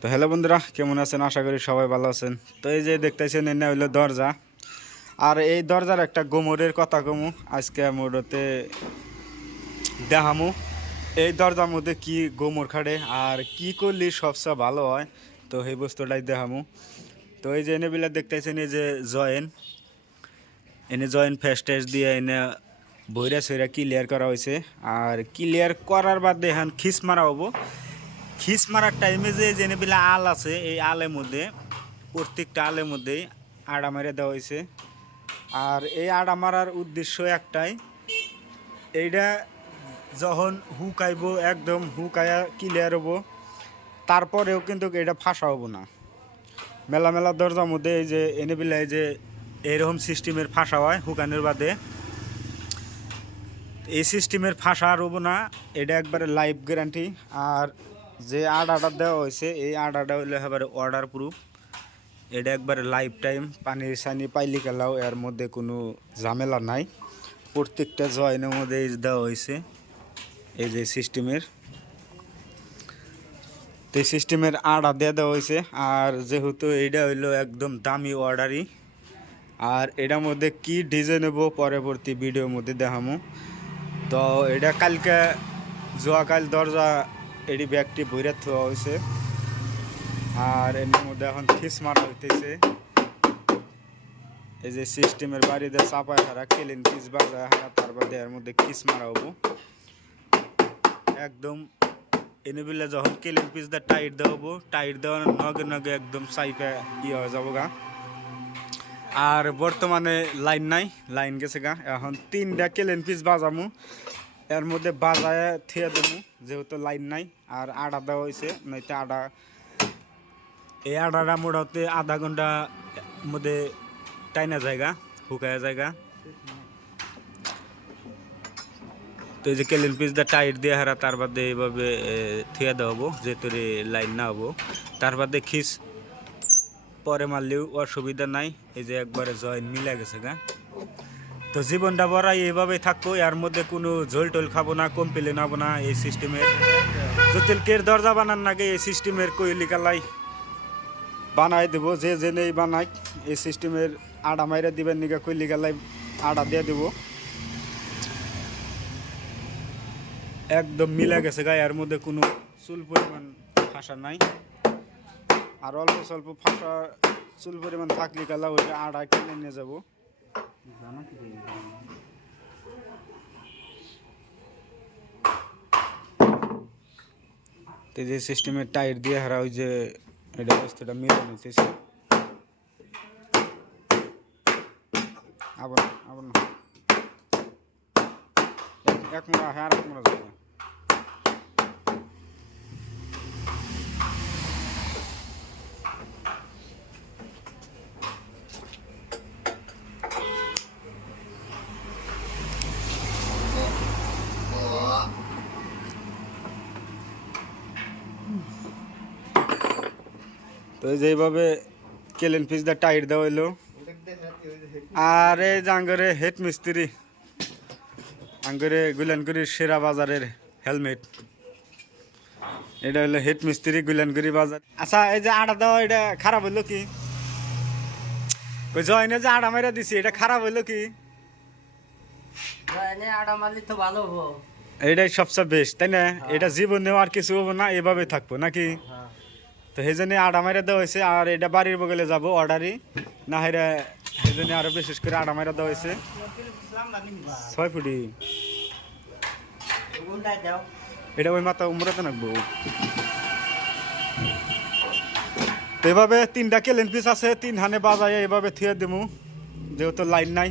তো হ্যালো বন্ধুরা, কেমন আছেন? আশা করি সবাই ভালো আছেন। তো এই যে দেখতেছেন, এনে হইলো দরজা। আর এই দরজার একটা গোমরের কথা কমু আজকে মোড়তে দেখামু। এই দরজার মধ্যে কি গোমর খাড়ে আর কি করলে সবচেয়ে ভালো হয়, তো এই বস্তুটাই দেখামু। তো এই যে এনে বিলা দেখতেছেন, এই যে জয়েন ফেস্টেস দিয়ে এনে বইরা সইরা ক্লিয়ার করা হয়েছে। আর ক্লিয়ার করার বাদে এখন খিস মারা হবো। খিস মারার টাইমে যে জেনেবিলা আল আছে, এই আলের মধ্যে প্রত্যেকটা আলের মধ্যেই আড়া মেরে দেওয়া হয়েছে। আর এই আড়া মারার উদ্দেশ্য একটাই, এইটা যখন হুকাইব একদম হুকায়া ক্লিয়ার হবো, তারপরেও কিন্তু এটা ফাঁসা হবো না। মেলা মেলা দরজার মধ্যে এই যে এনেবিলা এই যে এরকম সিস্টেমের ফাঁসা হয় হুকানোর বাদে। এই সিস্টেমের ফাঁসা আর হবো না, এটা একবারে লাইফ গ্যারান্টি। আর যে আড়াটা দেওয়া হয়েছে, এই আড়াটা হইলে একেবারে অর্ডার প্রুফ। এটা একবারে লাইফ টাইম পানি সানি পাইলি গেলাও এর মধ্যে কোনো ঝামেলা নাই। প্রত্যেকটা জয়েনের মধ্যে দেওয়া হয়েছে এই যে সিস্টেমের, তো এই সিস্টেমের আড়া দিয়ে দেওয়া হয়েছে। আর যেহেতু এইটা হইলো একদম দামি অর্ডারই, আর এটার মধ্যে কি ডিজাইন হবো পরবর্তী ভিডিওর মধ্যে দেখামো। তো এটা কালকে জোয়াকাল দরজা এটি ব্যাগটি বইরা থোয়া হয়েছে। আর এর মধ্যে এখন খিস মারা হইতেছে। এই যে সিস্টেমের বাড়িতে চাপায় হারা কেলেন কিস বাজায় হারা, তারপর এর মধ্যে খিস মারা হবো একদম। এনেবিলে যখন কেলেন পিস দা টাইট দেওয়াবো, টাইট দেওয়ার নগে নগে একদম সাইপে হয়ে যাবো গা। আর বর্তমানে লাইন নাই, লাইন গেছে গা। এখন 3টা কেলেন পিস বাজামু, এর মধ্যে বাজায় থিয়ে দেবো যেহেতু লাইন নাই। আর আড়া দেওয়া হয়েছে, নয়তো আড়া এই আড়াটা মোটামুটি আধা ঘন্টা মধ্যে টাইনা জায়গা হুকায়া জায়গা। তো এই যে কেলেন পিসটা টাইট দিয়ে হারা, তার বাদে এইভাবে থিয়া দেওয়া হবো যেহেতু লাইন না হবো। তার বাদে খিস পরে মারলেও অসুবিধা নাই। এই যে একবারে জয়েন মিলে গেছে গা। তো জীবনটা বড়াই এইভাবেই থাকবো, এর মধ্যে কোনো ঝোল টোল খাবো না, কমপ্লেন হবো না। এই সিস্টেমের জটিলকের দরজা বানান নাগে এই সিস্টেমের কইলি কালাই বানাই দেবো, যে জেনেই বানাই এই সিস্টেমের আড়া মাইরা দিবেন নিগা কইলি গালাই আড়া দিয়ে দেবো। একদম মিলে গেছে গায়ে, এর মধ্যে কোনো চুল পরিমাণ ফাঁসা নাই। আর অল্প স্বল্প ফাঁসা চুল পরিমাণ থাকলে গালা ওইটা আড়া কিনে নিয়ে যাবো। তো যে সিস্টেমের টাইট দিয়ে হারা ওই যে এটা বস্তুটা মিলে নিতেছে। আবার আবার না এক মোড়া হ্যাঁ, আর এক মোড়া যাবে। তো যেইভাবে কেলেন পিসটা টাইট দেওয়া হইলো। আর এই যে আঙ্গরে হেড মিস্ত্রি, আঙ্গরে গুলানগুড়ির সেরা বাজারের হেলমেট, এটা হলো হেড মিস্ত্রি গুলানগুড়ি বাজার। আচ্ছা, এই যে আড়া দেওয়া এটা খারাপ হইলো কি? ওই জয়নে যে আড়া মেরা দিছি এটা খারাপ হইলো কি? এটাই সবচেয়ে বেস্ট, তাই না? এটা জীবনেও আর কিছু হবো না, এভাবে থাকবো নাকি? তো সেই জন্য আড়া মাইরা দেওয়া হয়েছে। আর এটা বাড়ির বগলে যাবো অর্ডারই না হেরা, সেই জন্য আরো বিশেষ করে আড়া মাইরা দেওয়া হয়েছে 6 ফুটি। এটা ওই মাথা উমরাতে নাকবো। তো এভাবে 3টা কেলেন পিস আছে, 3 হানে বাজায় এভাবে থিয়ে দেবো যেহেতু লাইন নাই।